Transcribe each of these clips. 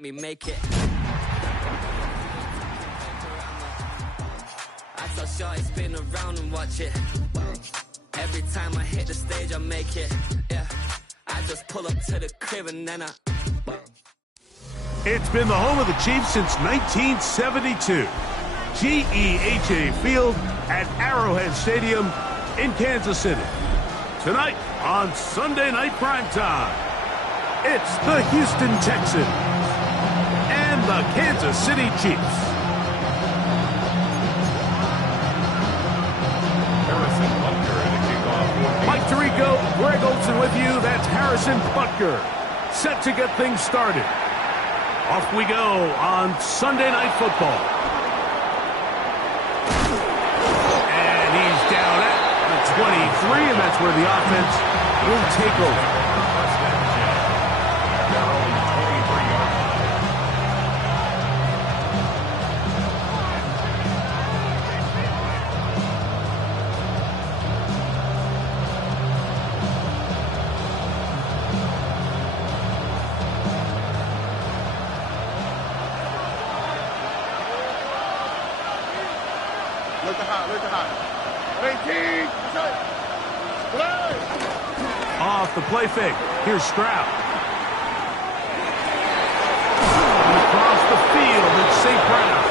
Me make it. I tell Shorty spin around and watch it. Every time I hit the stage, I make it. Yeah, I just pull up to the crib and then I. It's been the home of the Chiefs since 1972. GEHA Field at Arrowhead Stadium in Kansas City. Tonight on Sunday Night Primetime, it's the Houston Texans and the Kansas City Chiefs. Harrison Butker in a kickoff. Mike Tirico, Greg Olson with you. That's Harrison Butker, set to get things started. Off we go on Sunday Night Football. And he's down at the 23, and that's where the offense will take over. Off the play fake. Here's Stroud. And across the field, it's St. Brown.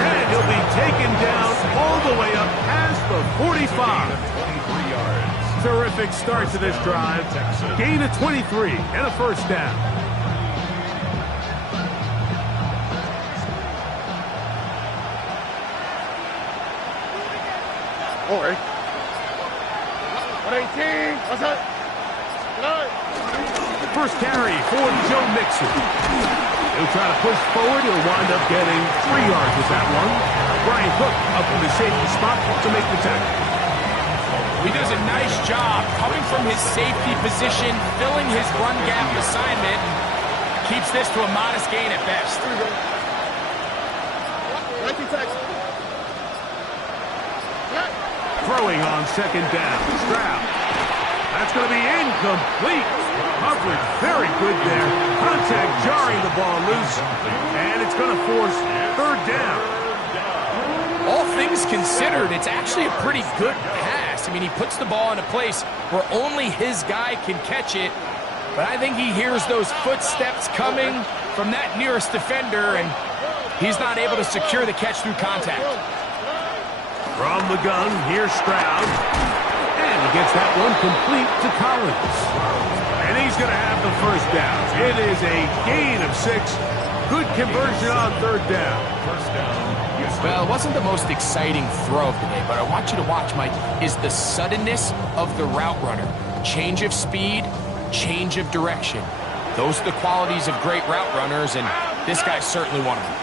And he'll be taken down all the way up past the 45. Terrific start to this drive. Gain of 23 and a first down. All right. 118. What's up? First carry for Joe Mixon. He'll try to push forward. He'll wind up getting 3 yards with that one. Brian Cook up in the safety spot to make the tackle. He does a nice job coming from his safety position, filling his run gap assignment. Keeps this to a modest gain at best. Throwing on second down. Stroud. That's going to be incomplete. Coverage very good there. Contact jarring the ball loose. And it's going to force third down. All things considered, it's actually a pretty good pass. I mean, he puts the ball in a place where only his guy can catch it. But I think he hears those footsteps coming from that nearest defender, and he's not able to secure the catch through contact. From the gun, here's Stroud. And he gets that one complete to Collins. And he's going to have the first down. It is a gain of 6. Good conversion on third down. First down. Well, it wasn't the most exciting throw of the day, but I want you to watch, Mike, is the suddenness of the route runner. Change of speed, change of direction. Those are the qualities of great route runners, and this guy's certainly one of them.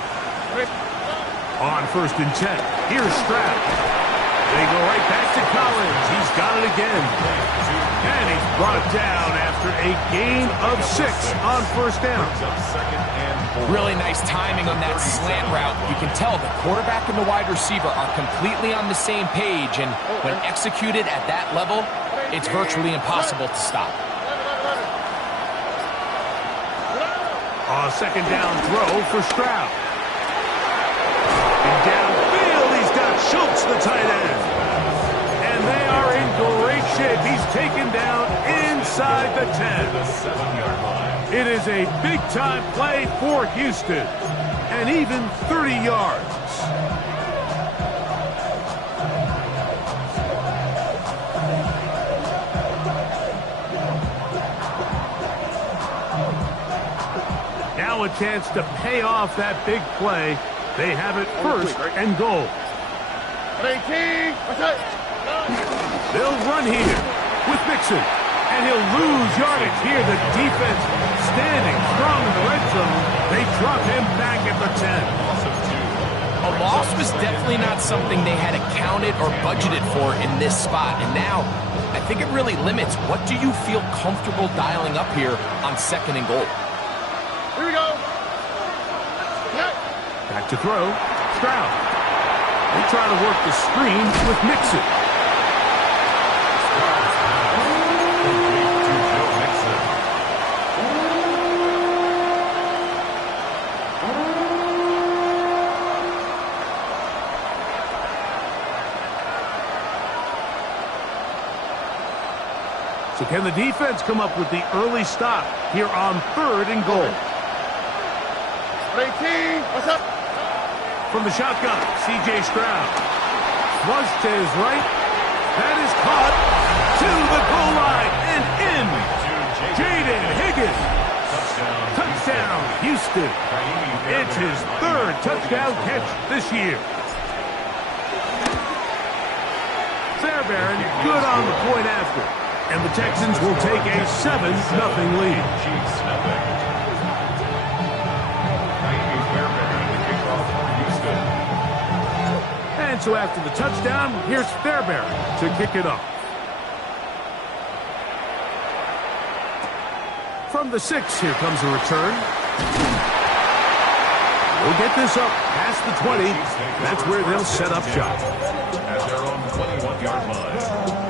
On first and 10, here's Stroud. They go right back to Collins. He's got it again. And he's brought down after a gain of 6 on first down. Really nice timing on that slant route. You can tell the quarterback and the wide receiver are completely on the same page, and when executed at that level, it's virtually impossible to stop. A second down throw for Stroud. And downfield, he's got Schultz, the tight end. And they are in great shape. He's taken down inside the 10. The 7-yard line. It is a big-time play for Houston. And even 30 yards. Now a chance to pay off that big play. They have it first and goal. 18. What's up? They'll run here with Mixon. And he'll lose yardage here. The defense standing strong in the red zone. They drop him back at the 10. A loss was definitely not something they had accounted or budgeted for in this spot. And now, I think it really limits what do you feel comfortable dialing up here on second and goal. Here we go. Back to throw. Stroud. They try to work the screen with Mixon. So can the defense come up with the early stop here on 3rd and goal? 18, what's up? From the shotgun, C.J. Stroud. Flush to his right. That is caught to the goal line and in. Jaden Higgins. Touchdown, Houston. It's his 3rd touchdown catch this year. Fairbairn good on the point after. And the Texans will take a 7-0 lead. And so after the touchdown, here's Fairbairn to kick it off. From the 6, here comes a return. We'll get this up past the 20. That's where they'll set up shop. At their own 21-yard line.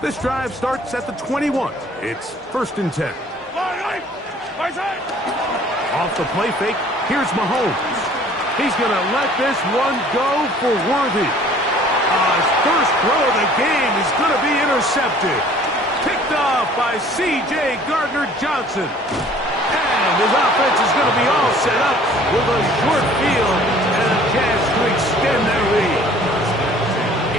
This drive starts at the 21. It's 1st and 10. Off the play fake, here's Mahomes. He's going to let this one go for Worthy. His first throw of the game is going to be intercepted. Picked off by C.J. Gardner-Johnson. And his offense is going to be all set up with a short field and a chance to extend their lead.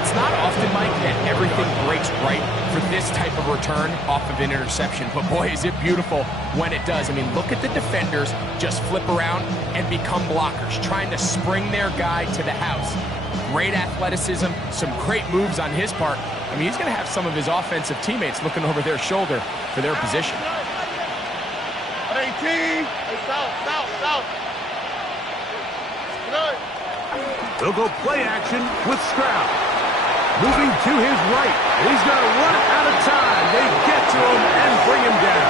It's not often, Mike, that everything breaks right for this type of return off of an interception. But boy, is it beautiful when it does. I mean, look at the defenders just flip around and become blockers, trying to spring their guy to the house. Great athleticism, some great moves on his part. I mean, he's going to have some of his offensive teammates looking over their shoulder for their position. 18, hey, south. Good. They'll go play action with Stroud. Moving to his right. He's going to run out of time. They get to him and bring him down.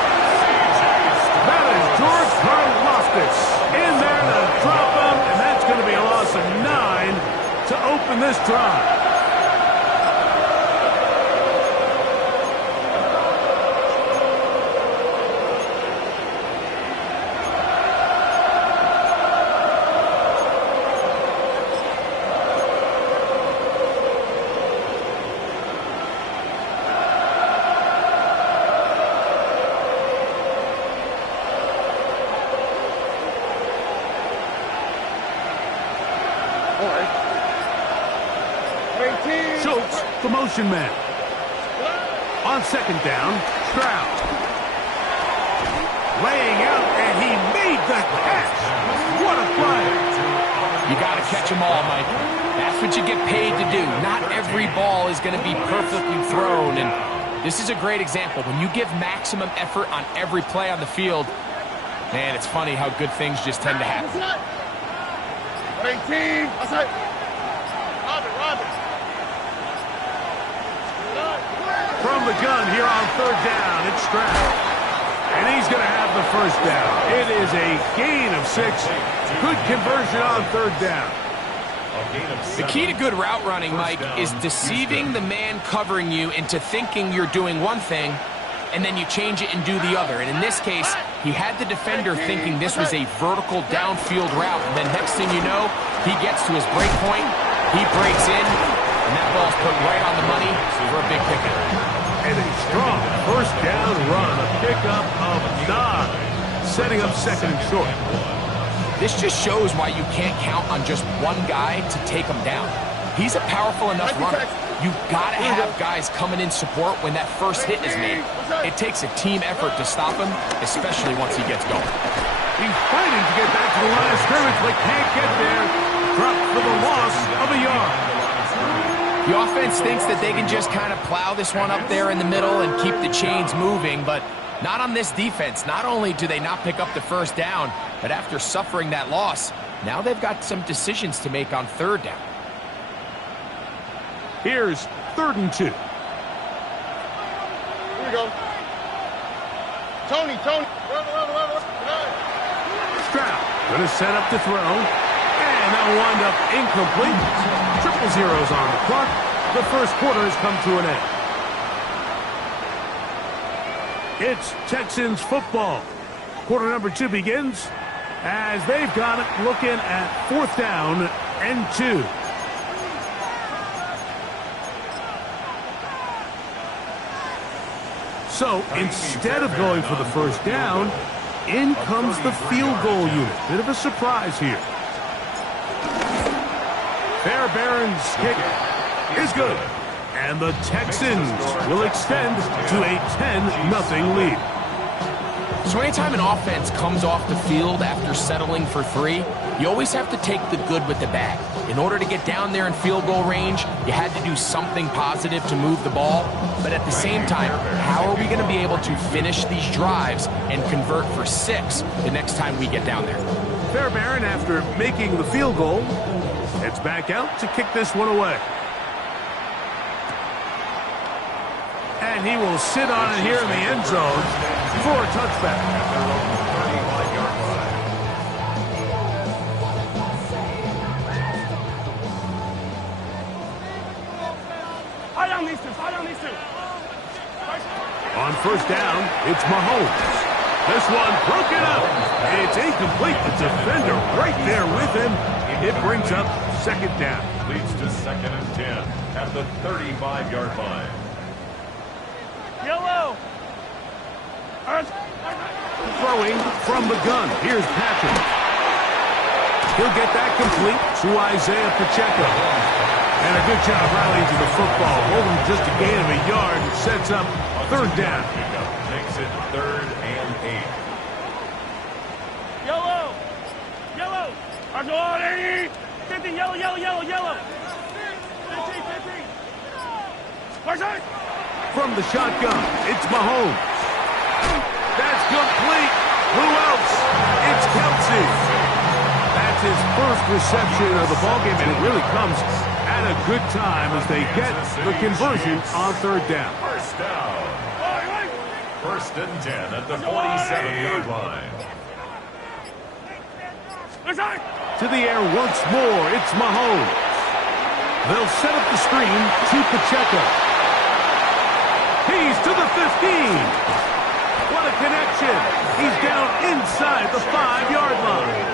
That is George Karlaftis in there to drop him, and that's going to be a loss of 9 to open this drive. Schultz, the motion man. On 2nd down, Stroud. Laying out, and he made the catch. What a play. You got to catch them all, Mike. That's what you get paid to do. Not every ball is going to be perfectly thrown, and this is a great example. When you give maximum effort on every play on the field, man, it's funny how good things just tend to happen. 18, outside. Robin. From the gun here on 3rd down, it's Stroud. And he's going to have the 1st down. It is a gain of 6. Good conversion on 3rd down. The key to good route running, Mike, is deceiving the man covering you into thinking you're doing one thing, and then you change it and do the other. And in this case, he had the defender thinking this was a vertical downfield route. And then next thing you know, he gets to his break point, he breaks in, and that ball's put right on the money for a big pickup. And a strong 1st down run, a pickup of 9, setting up 2nd and short. This just shows why you can't count on just one guy to take him down. He's a powerful enough runner. You've got to have guys coming in support when that first hit is made. It takes a team effort to stop him, especially once he gets going. He's fighting to get back to the line of scrimmage, but can't get there. Dropped for the loss of a yard. The offense thinks that they can just kind of plow this one up there in the middle and keep the chains moving, but not on this defense. Not only do they not pick up the 1st down, but after suffering that loss, now they've got some decisions to make on 3rd down. Here's 3rd and 2. Here we go. Tony. Run. Stroud going to set up to throw. And that'll wind up incomplete. 0-0s on the clock. The 1st quarter has come to an end. It's Texans football. Quarter number 2 begins as they've got it looking at 4th down and 2. So instead of going for the 1st down, in comes the field goal unit. Bit of a surprise here. Fairbairn's kick is good. And the Texans will extend to a 10-0 lead. So anytime an offense comes off the field after settling for 3, you always have to take the good with the bad. In order to get down there in field goal range, you had to do something positive to move the ball. But at the same time, how are we going to be able to finish these drives and convert for 6 the next time we get down there? Fairbairn, after making the field goal, heads back out to kick this one away. And he will sit on it here in the end zone for a touchback. On 1st down, it's Mahomes. This one broken up. It's incomplete. The defender right there with him. It brings up 2nd down. Leads to 2nd and 10 at the 35-yard line. Yellow. Throwing from the gun. Here's Patrick. He'll get that complete to Isaiah Pacheco. And a good job rallying to the football. Holding just a gain of a yard and sets up 3rd down. Makes it 3rd and 8. Yellow. Yellow. 15, yellow, yellow, yellow, yellow. 15. Push it. From the shotgun, it's Mahomes. That's complete. Who else? It's Kelsey. That's his first reception of the ballgame, and it really comes at a good time as they get the conversion on 3rd down. 1st down. 1st and 10 at the 47-yard line. To the air once more, it's Mahomes. They'll set up the screen to Pacheco. He's to the 15. What a connection. He's down inside the 5-yard line.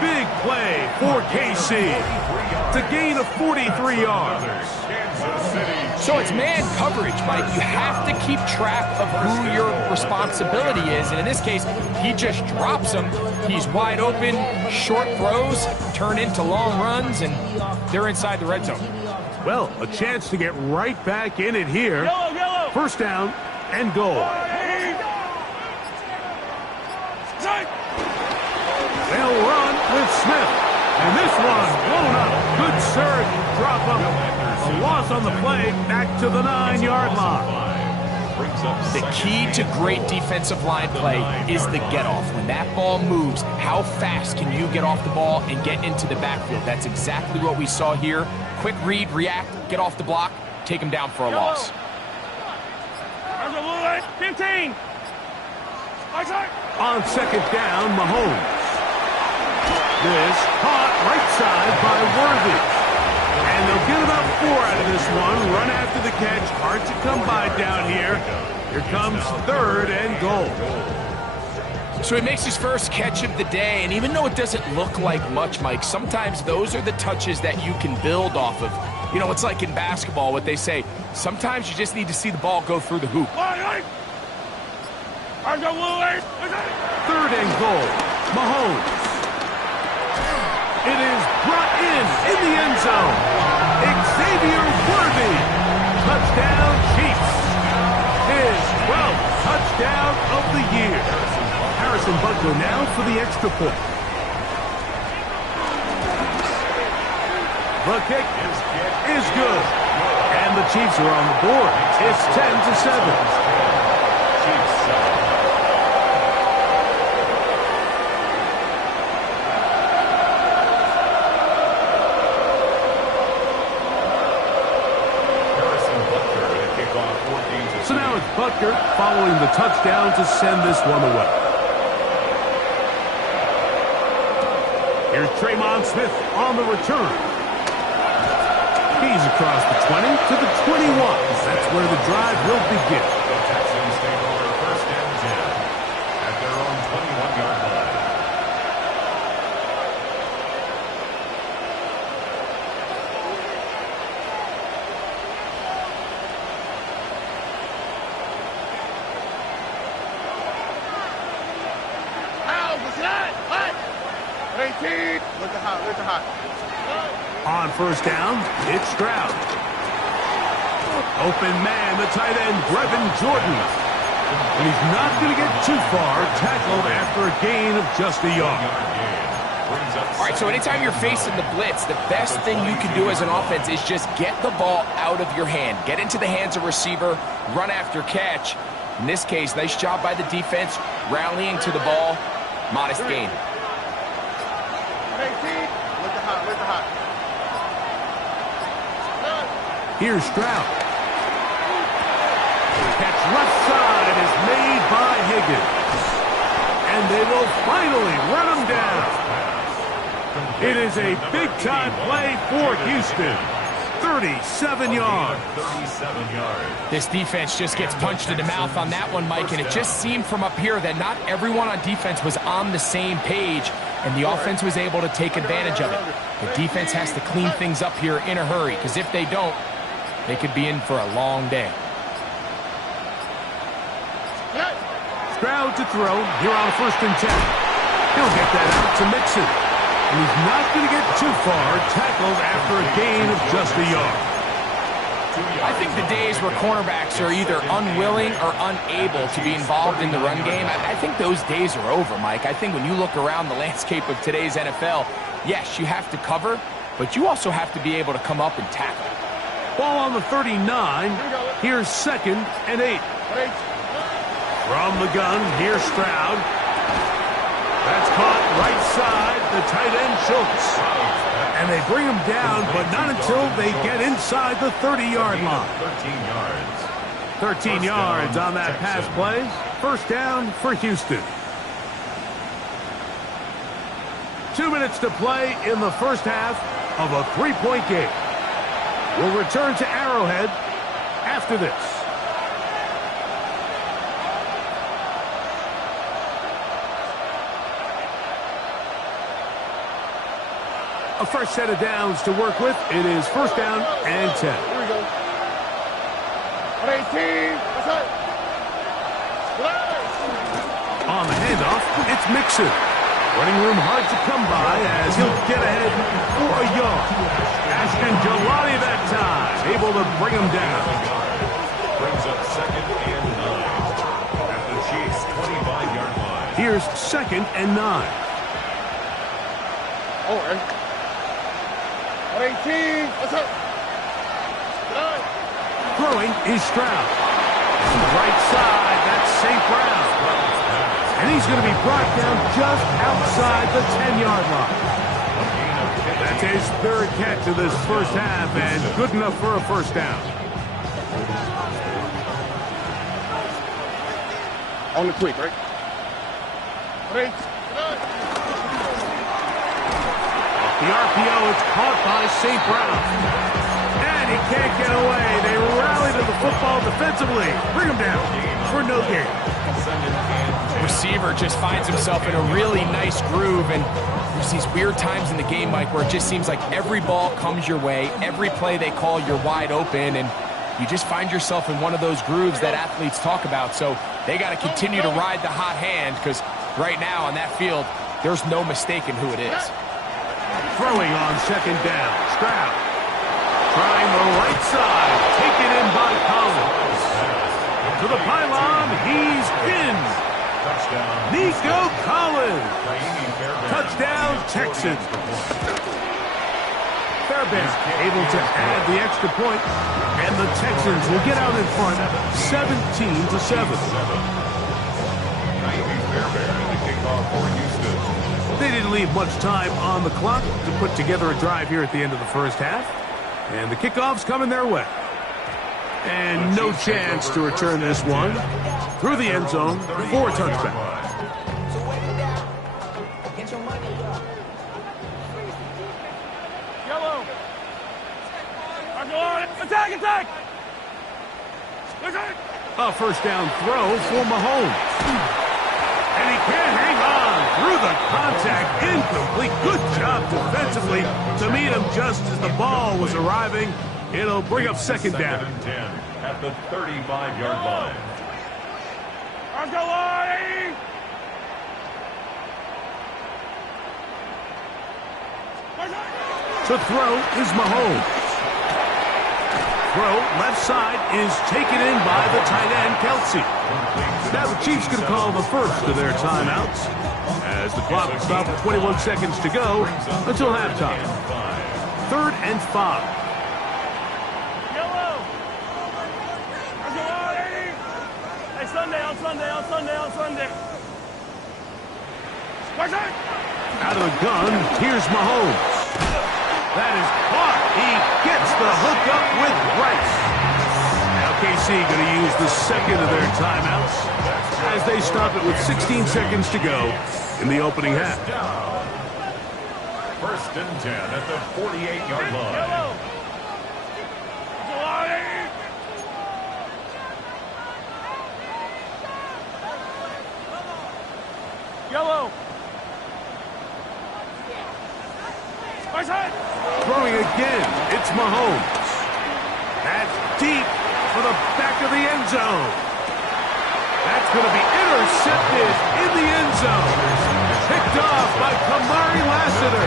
Big play for KC to gain of 43 yards. So it's man coverage, Mike. You have to keep track of who your responsibility is. And in this case, he just drops him. He's wide open, short throws, turn into long runs, and they're inside the red zone. Well, a chance to get right back in it here. Yellow. 1st down and goal. They'll run with Smith. And this one blown up. Good surge. Drop him. A loss on the play. Back to the 9-yard line. The key to great defensive line play is the get-off. When that ball moves, how fast can you get off the ball and get into the backfield? That's exactly what we saw here. Quick read, react, get off the block, take him down for a loss. 15. On 2nd down, Mahomes. This caught right side by Worthy. And they'll get about 4 out of this one. Run after the catch. Hard to come by down here. Here comes 3rd and goal. So he makes his first catch of the day, and even though it doesn't look like much, Mike, sometimes those are the touches that you can build off of. You know, it's like in basketball, what they say, sometimes you just need to see the ball go through the hoop. 3rd and goal. Mahomes. It is brought in the end zone. Xavier Worthy. Touchdown Chiefs. His 12th touchdown of the year. Harrison Butler now for the extra point. The kick is good. And the Chiefs are on the board. It's 10-7. So now it's Butker following the touchdown to send this one away. Here's Tremon Smith on the return. He's across the 20 to the 21. That's where the drive will begin. The Texans take over 1st and 10 at their own 21-yard line. 18. Look at hot. On first down, it's Stroud. Open man, the tight end, Brevin Jordan. And he's not going to get too far, tackled after a gain of just a yard. All right, so anytime you're facing the blitz, the best thing you can do as an offense is just get the ball out of your hand. Get into the hands of receiver, run after catch. In this case, nice job by the defense, rallying to the ball. Modest gain. 18. Look at hot. Here's Stroud. Catch left side is made by Higgins. And they will finally run him down. It is a big-time play for Houston. 37 yards. This defense just gets punched in the mouth on that one, Mike, and it just seemed from up here that not everyone on defense was on the same page, and the offense was able to take advantage of it. The defense has to clean things up here in a hurry, because if they don't, they could be in for a long day. Stroud to throw here on 1st and 10. He'll get that out to Mixon. And he's not going to get too far, tackled after a gain of just a yard. I think the days where cornerbacks are either unwilling or unable to be involved in the run game, I think those days are over, Mike. I think when you look around the landscape of today's NFL, yes, you have to cover, but you also have to be able to come up and tackle. Ball on the 39. Here's 2nd and 8. From the gun, here's Stroud. That's caught right side, the tight end Schultz. And they bring him down, but not until they get inside the 30-yard line. 13 yards on that pass play. 1st down for Houston. 2 minutes to play in the first half of a 3-point game. We'll return to Arrowhead after this. A fresh set of downs to work with. It is 1st down and 10. Here we go. 18. On the handoff, it's Mixon. Running room hard to come by as he'll get ahead for a yard. Ashton Jelani that time, able to bring him down. Brings up 2nd and 9 at the Chiefs' 25-yard line. Here's 2nd and 9. Oh, 18. Throwing is Stroud. Right side, that's St. Brown. And he's going to be brought down just outside the 10-yard line. That's his 3rd catch of this first half, and good enough for a 1st down. On the quick, right? The RPO is caught by St. Brown. And he can't get away. They rally to the football defensively. Bring him down for no gain. Receiver just finds himself in a really nice groove, and there's these weird times in the game, Mike, where it just seems like every ball comes your way, every play they call, you're wide open, and you just find yourself in one of those grooves that athletes talk about. So they got to continue to ride the hot hand, because right now on that field, there's no mistaking who it is. Throwing on 2nd down. Stroud trying the right side. Taken in by Collins. To the pylon. He's in. Nico Collins. Touchdown, Texans. Fairbairn able to add the extra point, and the Texans will get out in front 17-7. They didn't leave much time on the clock to put together a drive here at the end of the first half. And the kickoff's coming their way. And no chance to return this one through the end zone for a touchback. Yellow. Attack! A 1st down throw for Mahomes. And he can't hang on through the contact. Incomplete. Good job defensively to meet him just as the ball was arriving. It'll bring up 2nd down. 2nd and 10 at the 35-yard line. To throw is Mahomes. Throw left side is taken in by the tight end, Kelsey. Now the Chiefs can call the first of their timeouts as the clock will stop with 21 seconds to go until halftime. 3rd and 5. Yellow. Hey, Sunday. Out of the gun, here's Mahomes. That is caught. He gets the hookup with Rice. Now KC going to use the second of their timeouts as they stop it with 16 seconds to go in the opening half. 1st and 10 at the 48-yard line. Yellow. Throwing again, it's Mahomes. That's deep for the back of the end zone. That's going to be intercepted in the end zone. Picked off by Kamari Lassiter.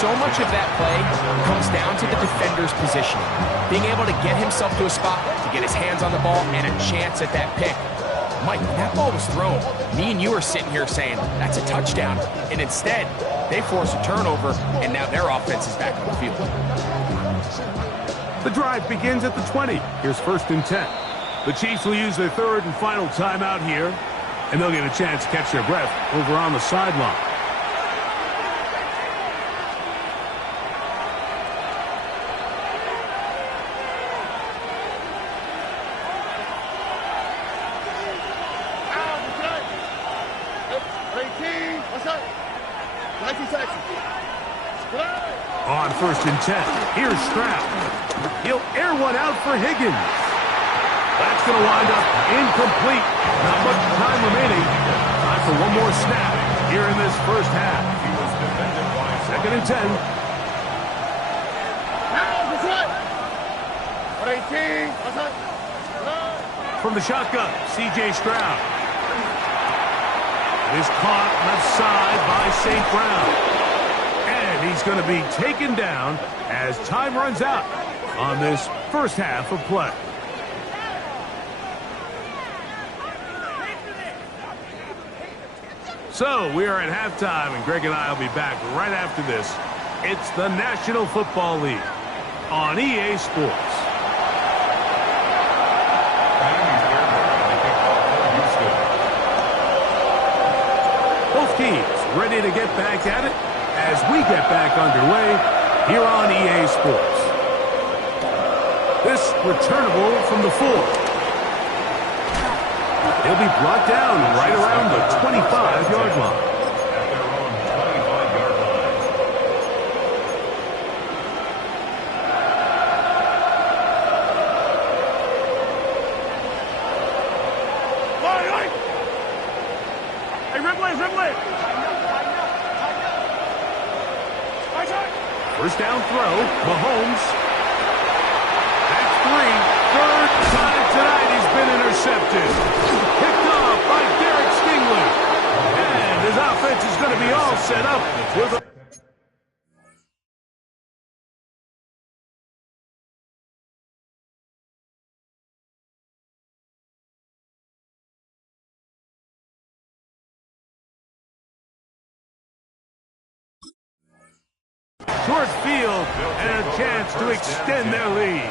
So much of that play comes down to the defender's positioning. Being able to get himself to a spot, to get his hands on the ball, and a chance at that pick. Mike, when that ball was thrown, me and you are sitting here saying, that's a touchdown. And instead, they force a turnover, and now their offense is back on the field. The drive begins at the 20. Here's 1st and 10. The Chiefs will use their 3rd and final timeout here, and they'll get a chance to catch their breath over on the sideline. On 1st and 10, here's Stroud. He'll air one out for Higgins. That's going to wind up incomplete. Not much time remaining. Time for one more snap here in this first half. 2nd and 10. From the shotgun, C.J. Stroud. It is caught left side by St. Brown. And he's going to be taken down as time runs out on this first half of play. So we are at halftime, and Greg and I will be back right after this. It's the National Football League on EA Sports. Both teams ready to get back at it as we get back underway here on EA Sports. This returnable from the 4. He'll be brought down right around the 25-yard line. At their own 25-yard line. Hey, Ripley. First down throw, Mahomes. That's 3. 3rd time tonight he's been intercepted. Picked off by Derek Stingley. And his offense is going to be all set up with a... Short field and a chance to extend their lead.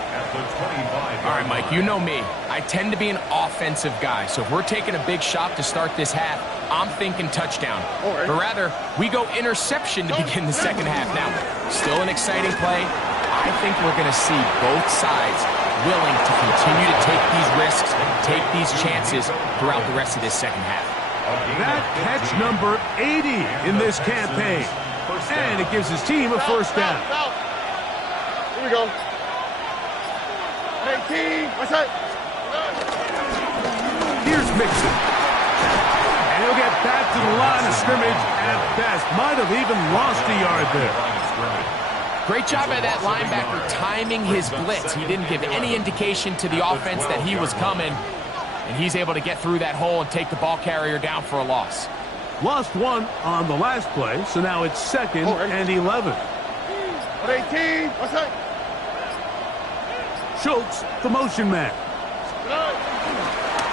All right, Mike, you know me. I tend to be an offensive guy, so if we're taking a big shot to start this half, I'm thinking touchdown. But rather, we go interception to begin the second half. Now, still an exciting play. I think we're going to see both sides willing to continue to take these risks, take these chances throughout the rest of this second half. That catch number 80 in this campaign. And it gives his team a first down. Here we go. 18. What's that? Here's Mixon. And he'll get back to the line of scrimmage at best. Might have even lost a yard there. Great job by that linebacker timing his blitz. He didn't give any indication to the offense that he was coming. And he's able to get through that hole and take the ball carrier down for a loss. Lost one on the last play, so now it's 2nd and 11. 18, what's that? Schultz, the motion man.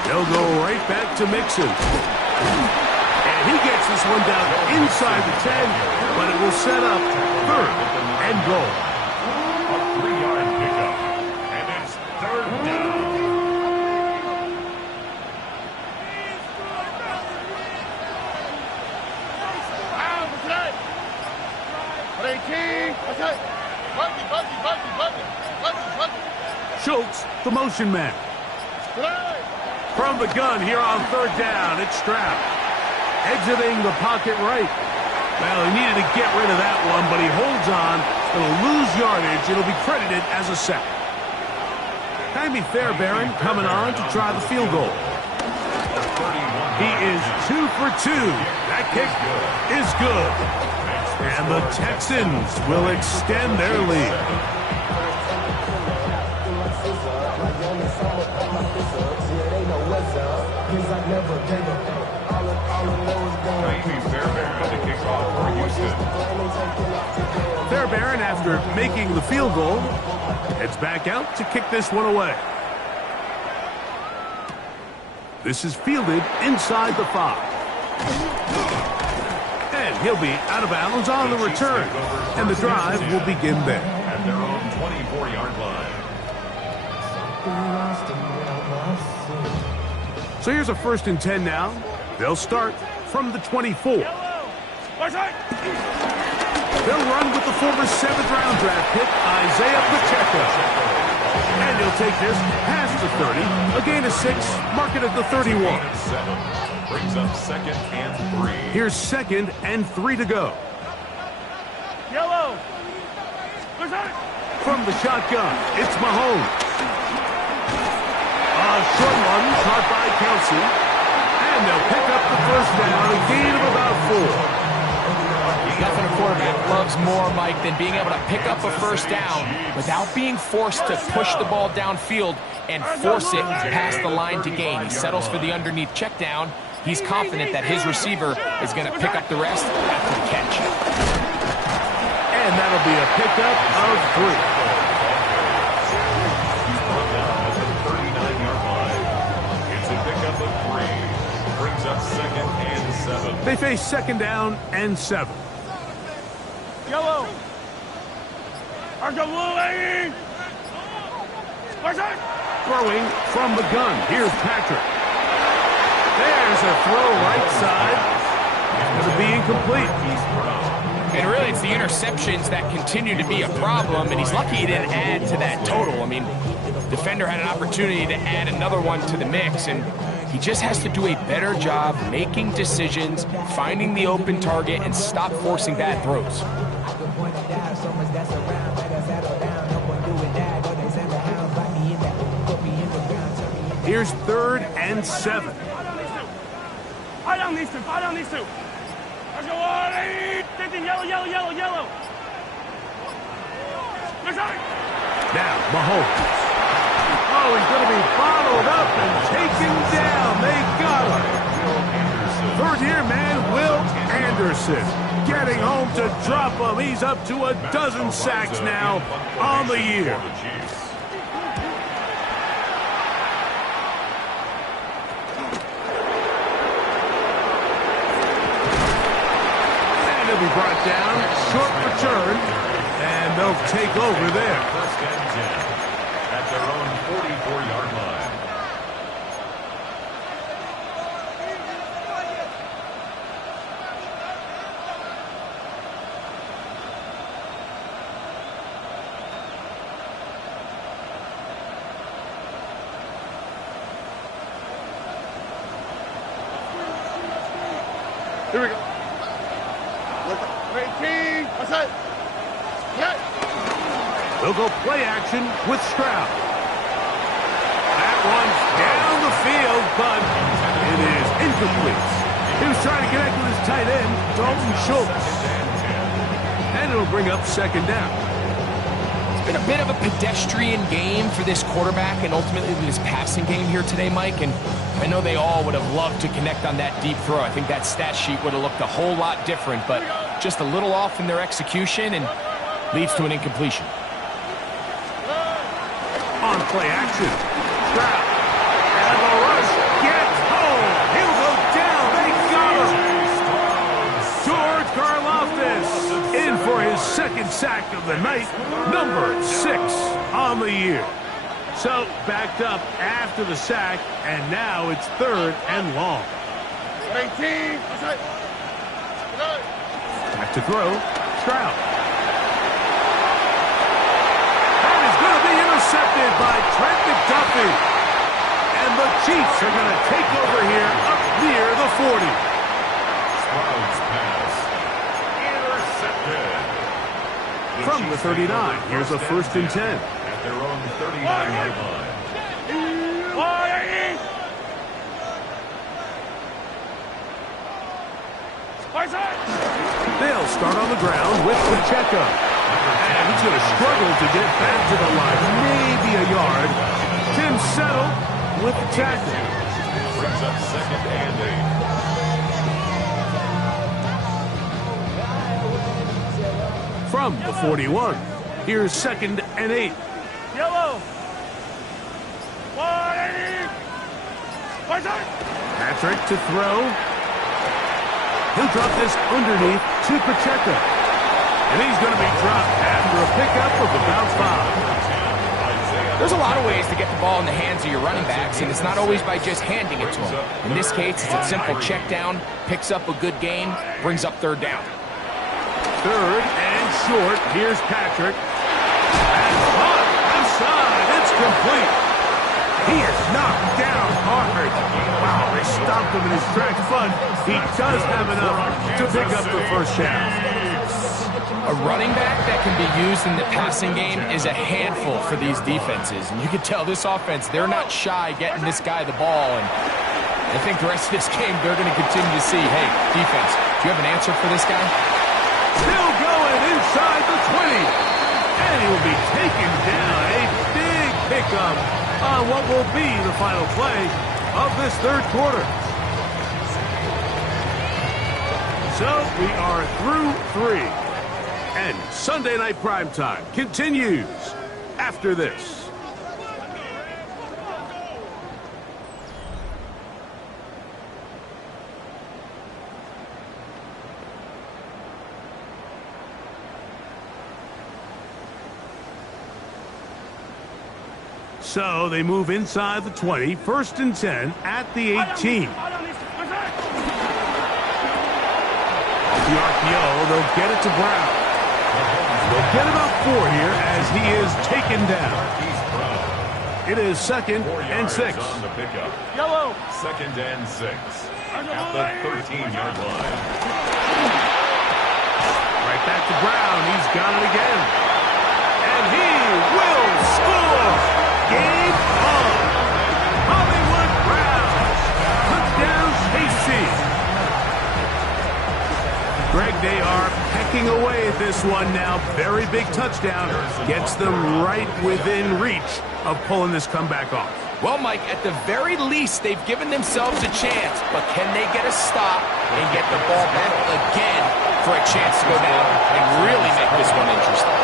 They'll go right back to Mixon. And he gets this one down inside the 10, but it will set up 3rd and goal. A 3-yard pickup, and it's 3rd down. What's that? 18, what's that? Buggy. Schultz, the motion man. From the gun here on 3rd down, it's Stroud. Exiting the pocket right. Well, he needed to get rid of that one, but he holds on. It'll lose yardage. It'll be credited as a sack. Jaime Fairbairn coming on to try the field goal. He is 2 for 2. That kick is good. And the Texans will extend their lead. Fairbairn, after making the field goal, heads back out to kick this one away. This is fielded inside the 5. And he'll be out of bounds on the return. And the drive will begin there. At their own 24-yard line. So here's a 1st and 10 now. They'll start from the 24. They'll run with the former 7th-round draft pick, Isaiah Pacheco. And he'll take this past the 30, a gain of 6, mark it at the 31. Brings up 2nd and 3. Here's 2nd and 3 to go. Yellow. From the shotgun, it's Mahomes. A short one caught by Kelsey. And they'll pick up the 1st down, a gain of about 4. Nothing a quarterback loves more, Mike, than being able to pick up a 1st down without being forced to push the ball downfield and force it past the line to gain. He settles for the underneath check down. He's confident that his receiver is going to pick up the rest after the catch. And that'll be a pickup of 3. Brings up 2nd and 7. They face 2nd down and 7. Yellow. Throwing from the gun. Here's Patrick. There's a throw right side. It'll be incomplete. And really, it's the interceptions that continue to be a problem, and he's lucky he didn't add to that total. I mean, defender had an opportunity to add another one to the mix, and he just has to do a better job making decisions, finding the open target, and stop forcing bad throws. Here's 3rd and 7. Fire down these two. Let's go on. Yellow. Now, Mahomes. Oh, he's going to be bottled up and taken down. They got him. 3rd-year man, Will Anderson, getting home to drop him. He's up to a dozen sacks now on the year. And he'll be brought down, short return, and they'll take over there. 1st and 10 at their own 44-yard line. Here we go. 18, what's that? They'll go play action with Stroud. That one's down the field, but it is incomplete. He was trying to connect with his tight end, Dalton Schultz. And it'll bring up 2nd down. It's been a bit of a pedestrian game for this quarterback and ultimately this passing game here today, Mike. And I know they all would have loved to connect on that deep throw. I think that stat sheet would have looked a whole lot different, but just a little off in their execution and leads to an incompletion. On play action. Stroud. And the rush gets home. He'll go down. They got him. George Karlaftis in for his second sack of the night. Number 6 on the year. So backed up after the sack, and now it's 3rd and long. 18. Back to throw. Stroud. Going to be intercepted by Trent McDuffie. And the Chiefs are going to take over here up near the 40. Stroud's pass intercepted. From the 39, here's a 1st and 10. At their own 39-yard line. They'll start on the ground with Pacheco. And he's going to struggle to get back to the line. Maybe a yard. Tim settled with the tackle. Brings up 2nd and 8. From the 41, here's 2nd and 8. Yellow. Patrick to throw. He'll drop this underneath to Pacheco. And he's going to be dropped after a pickup of about 5. There's a lot of ways to get the ball in the hands of your running backs, and it's not always by just handing it to them. In this case, it's a simple check down, picks up a good gain, brings up 3rd down. 3rd and short. Here's Patrick. And caught inside. It's complete. He is knocked down hard. Wow, they stopped him in his tracks, but he does have enough to pick up the 1st down. A running back that can be used in the passing game is a handful for these defenses. And you can tell this offense, they're not shy getting this guy the ball. And I think the rest of this game, they're going to continue to see, hey, defense, do you have an answer for this guy? Still going inside the 20. And he will be taken down. A big pickup on what will be the final play of this 3rd quarter. So we are through 3. And Sunday Night Primetime continues after this. So they move inside the 20, 1st and 10 at the 18. Off the RPO, they'll get it to Brown. They'll get about 4 here as he is taken down. It is 2nd and 6. On the pickup. Yellow. 2nd and 6. At the 13-yard line. Right back to Brown. He's got it again. And he will score. Game on. Hollywood Brown. Touchdown, KC. Greg, they are pecking away at this one now. Very big touchdown. Gets them right within reach of pulling this comeback off. Well, Mike, at the very least, they've given themselves a chance. But can they get a stop and get the ball back again for a chance to go down and really make this one interesting?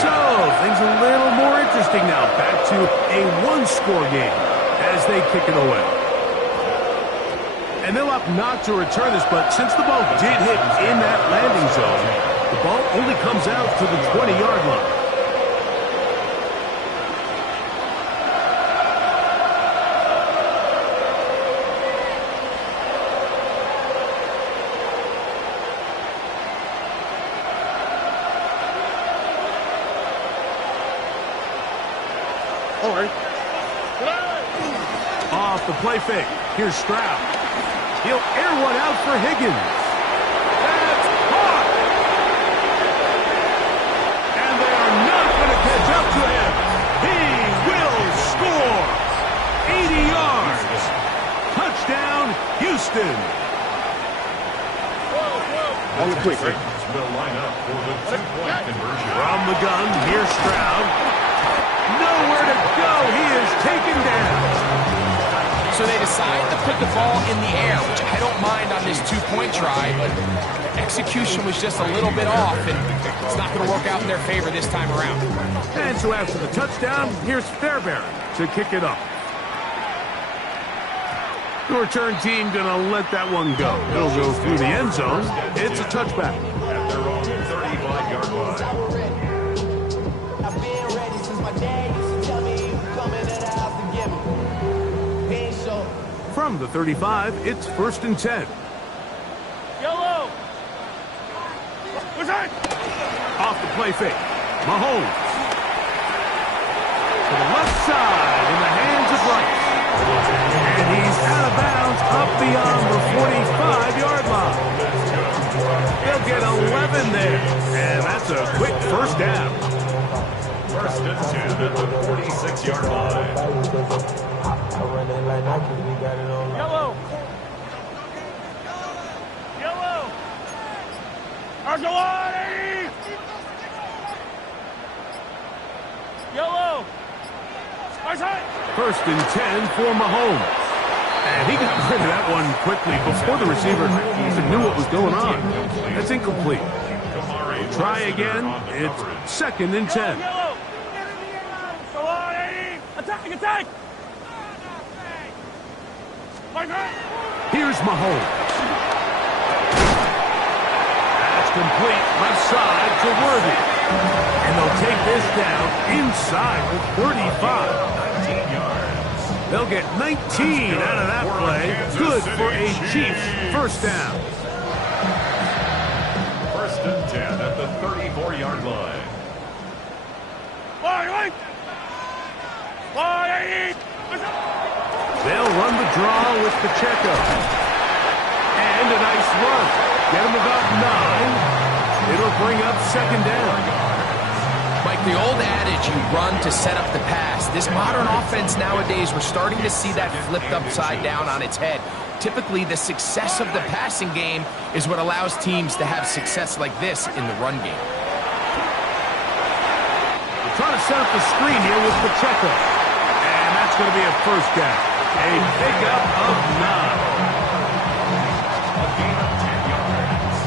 So, things a little more interesting now. Back to a one-score game as they kick it away. And they'll opt not to return this, but since the ball did hit in that landing zone, the ball only comes out to the 20-yard line. Off the play fake. Here's Stroud. He'll air one out for Higgins. That's caught. And they are not going to catch up to him. He will score. 80 yards. Touchdown, Houston. On the quick, right? Will line up for the two-point conversion. From the gun, here's Stroud. Nowhere to go. He is taken down. So they decide to put the ball in the air, which I don't mind on this two-point try, but execution was just a little bit off, and it's not going to work out in their favor this time around. And so after the touchdown, here's Fairbairn to kick it up. The return team going to let that one go. It'll go through the end zone. It's a touchback. At their own 35-yard line. I've been ready since my dad used to tell me he was coming to the house to get me. He ain't sure. From the 35, it's 1st and 10. Yellow. What's that? Off the play fake. Mahomes. To the left side in the hands of Rice. And he's out of bounds up beyond the 45-yard line. They'll get 11 there. And that's a quick first down. 1st and 10 at the 46-yard line. Yellow. Yellow. Argelati. Yellow. Right side. 1st and 10 for Mahomes. And he got rid of that one quickly before the receiver even knew what was going on. That's incomplete. Try again. It's 2nd and 10. Yellow. Go on, Eddie. Attack, attack. Right side. Here's Mahomes. That's complete. Left side to Worthy. And they'll take this down inside the 35. 19 yards. They'll get 19 out of that play. Good for a Chiefs first down. 1st and 10 at the 34-yard line. Wide. Wide. They'll run the draw with Pacheco. And a nice run. Get him about 9. It'll bring up 2nd down. Mike, the old adage, you run to set up the pass. This modern offense nowadays, we're starting to see that flipped upside down on its head. Typically, the success of the passing game is what allows teams to have success like this in the run game. They're trying to set up the screen here with Pacheco. And that's going to be a first down. A pickup of 9. A gain of 10 yards.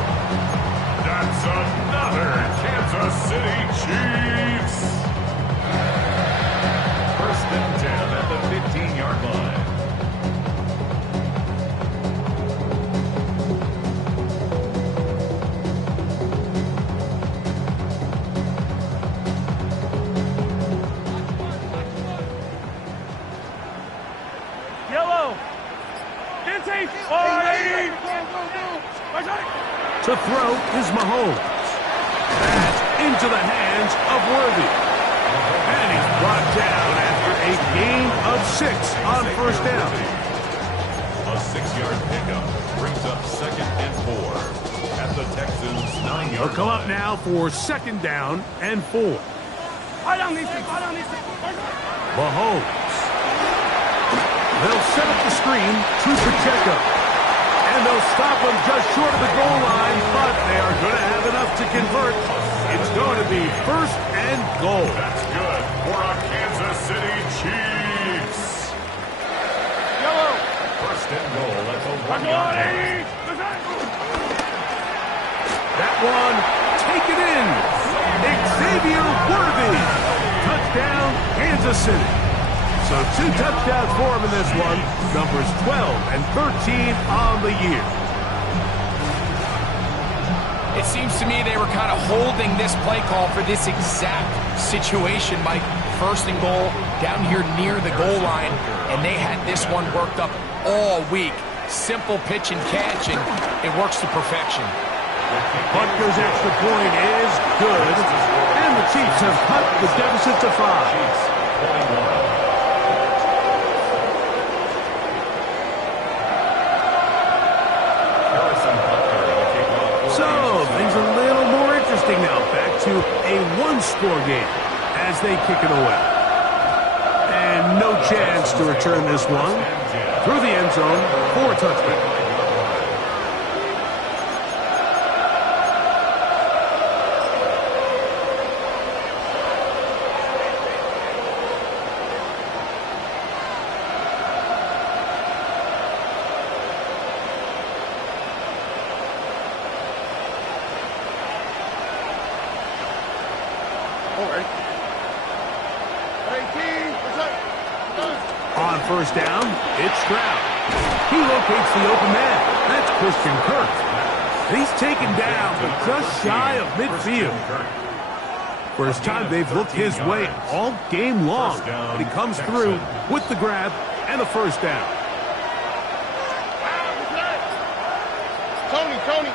That's another Kansas City Chiefs. 1st and 10 at the 15-yard line. Yellow. Inside. Wide. Right side. To throw is Mahomes. That's into the hands of Worthy. And he's brought down after a gain of 6 on first down. A 6-yard pickup brings up 2nd and 4 at the Texans' 9-yard They'll come up line. now for 2nd down and 4. Mahomes. They'll set up the screen to Pacheco. And they'll stop him just short of the goal line, but they are going to have enough to convert. It's going to be 1st and goal. That's good for a Kansas City Chiefs. Yellow. 1st and goal at the Right 1-yard line. side. That one taken in. Xavier Worthy. Touchdown, Kansas City. So 2 touchdowns for him in this one. Numbers 12 and 13 on the year. It seems to me they were kind of holding this play call for this exact situation, Mike. 1st and goal down here near the goal line, and they had this one worked up all week. Simple pitch and catch, and it works to perfection. Butker's extra point is good, and the Chiefs have cut the deficit to 5. 21. So, things a little more interesting now. Back to a 1-score game as they kick it away. And no chance to return this one through the end zone for a touchdown. On first down, it's Stroud. He locates the open man. That's Christian Kirk. He's taken down, but just shy of midfield. First time they've looked his way all game long, but he comes through with the grab and a first down. Tony.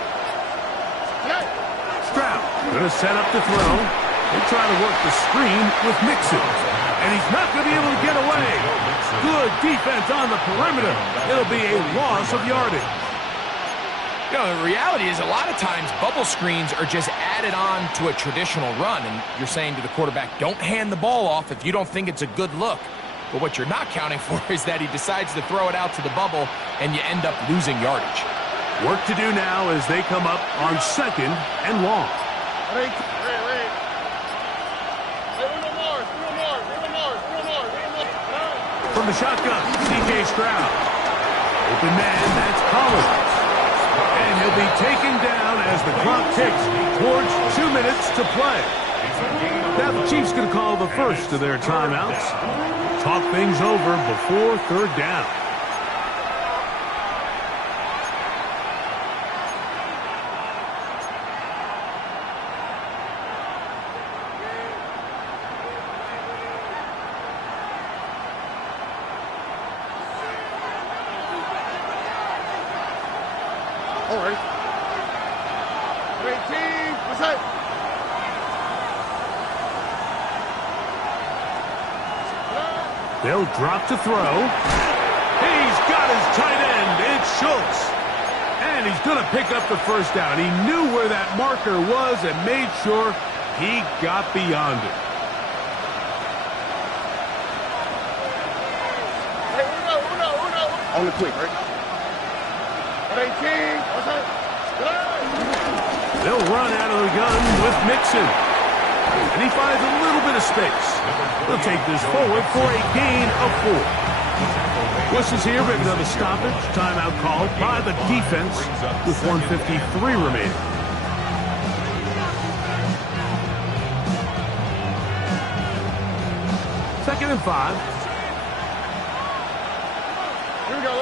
Stroud going to set up the throw. They try to work the screen with Mixon. And he's not going to be able to get away. Good defense on the perimeter. It'll be a loss of yardage. You know, the reality is a lot of times bubble screens are just added on to a traditional run. And you're saying to the quarterback, don't hand the ball off if you don't think it's a good look. But what you're not counting for is that he decides to throw it out to the bubble and you end up losing yardage. Work to do now as they come up on second and long. From the shotgun, C.J. Stroud. Open man, that's Collins. And he'll be taken down as the clock ticks towards 2 minutes to play. Now the Chiefs going to call the first of their timeouts. Talk things over before third down. They'll drop to throw. He's got his tight end. It's Schultz. And he's going to pick up the first down. He knew where that marker was and made sure he got beyond it. On the quick, right? They'll run out of the gun with Mixon. And he finds a little bit of space. They'll take this forward for a gain of 4. Whistles here, but another stoppage. Timeout called by the defense with 1:53 remaining. Second and 5. Here we go.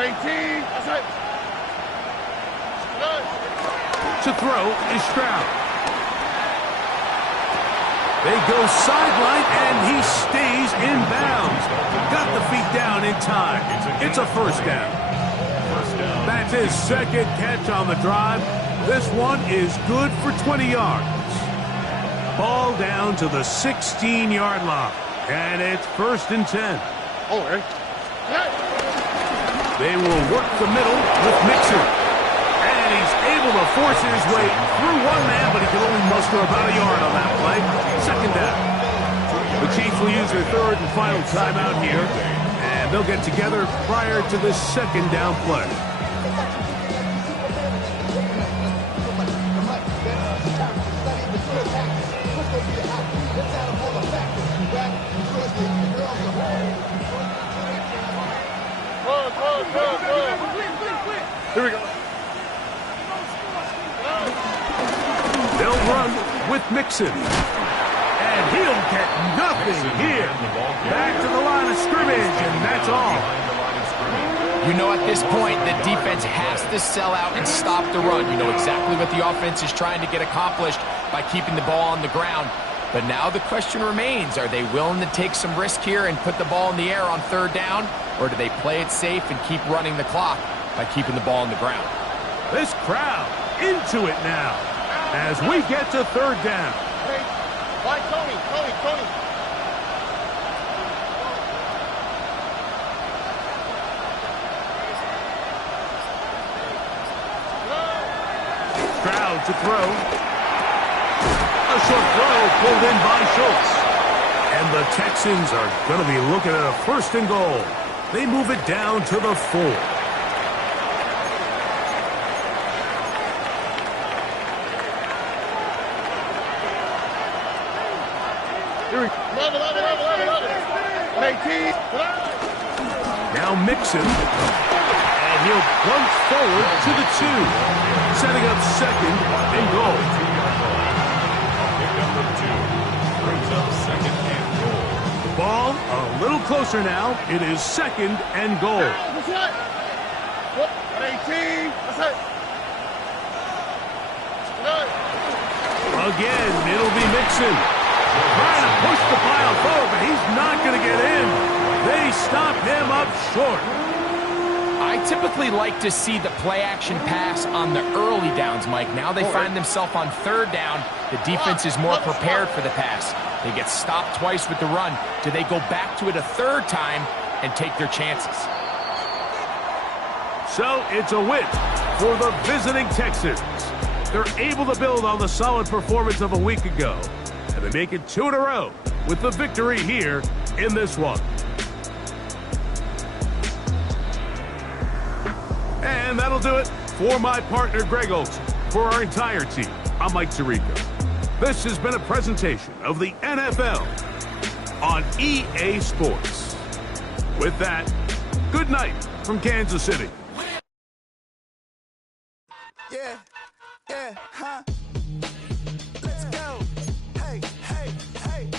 18. That's right. To throw is Stroud. They go sideline, and he stays in bounds. Got the feet down in time. It's a first down. That's his second catch on the drive. This one is good for 20 yards. Ball down to the 16-yard line, and it's first and 10. They will work the middle with Mixon. And he's able to force his way through one man, but he can only muster about a yard on that play. Second down. The Chiefs will use their third and final timeout here, and they'll get together prior to this second down play. Here we go. They'll run with Mixon. And he'll get nothing here. Back to the line of scrimmage, and that's all. You know, at this point, the defense has to sell out and stop the run. You know exactly what the offense is trying to get accomplished by keeping the ball on the ground. But now the question remains, are they willing to take some risk here and put the ball in the air on third down? Or do they play it safe and keep running the clock by keeping the ball on the ground? This crowd into it now as we get to third down. Hey, why Tony? Stroud to throw. A short throw pulled in by Schultz. And the Texans are going to be looking at a first and goal. They move it down to the 4. Now Mixon. And he'll plunge forward to the 2. Setting up second and goal. ball a little closer now. It is 2nd and goal. That's it. 18. That's it. Again, it'll be Mixon. Trying to push the pile forward, but he's not going to get in. They stop him up short. I typically like to see the play-action pass on the early downs, Mike. Now they find themselves on 3rd down. The defense is more prepared for the pass. They get stopped twice with the run. Do they go back to it a 3rd time and take their chances? So it's a win for the visiting Texans. They're able to build on the solid performance of a week ago, and they make it 2 in a row with the victory here in this one. And that'll do it for my partner, Greg Olson. For our entire team, I'm Mike Tirico. This has been a presentation of the NFL on EA Sports. With that, good night from Kansas City. Yeah, huh? Let's go. Hey, hey, hey.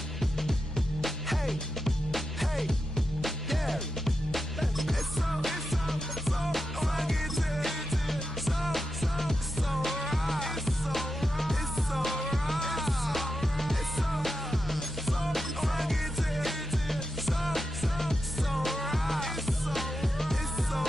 Hey, hey, yeah. It's so right. It's so right. It's so right. It's so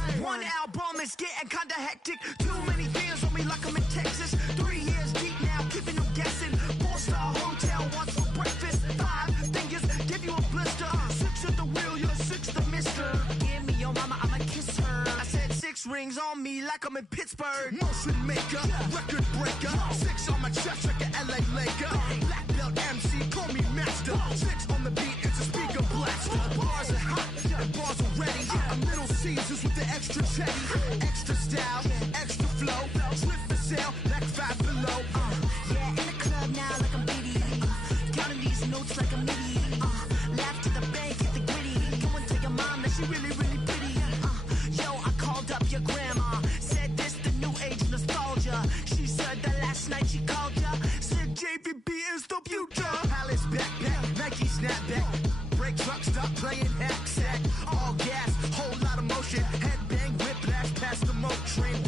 right. One album is getting kinda hectic. Too many fans on me like I'm in Texas. 3 years deep now, keeping them guessing. 4-star hotel, once for breakfast. 5 fingers, give you a blister. 6 at the wheel, you're 6 the mister. Give me your mama, I'ma kiss her. I said 6 rings on me like I'm in Pittsburgh. Motion maker, record breaker. 6 on my chest like an LA Laker. Black belt MC, call me master. 6 on the beat, it's a speaker blast. Bars are hot, and bars are ready. I'm Little Caesars with the extra chetty. Extra style, extra flow. Slip for sale, like 5 below. Yeah, in the club now like I'm Biddy. Counting these notes like I'm Nitty. Laugh to the bank, hit the gritty. Go and tell your mom that she really, really pretty. Yo, I called up your grandma. Said this the new age nostalgia. She said that last night she called ya. Said JVB is the future. Palace backpack, Nike snapback. Break truck, stop playing hack sack. All gas, whole lot of motion. Headbang, whiplash, past the moat train.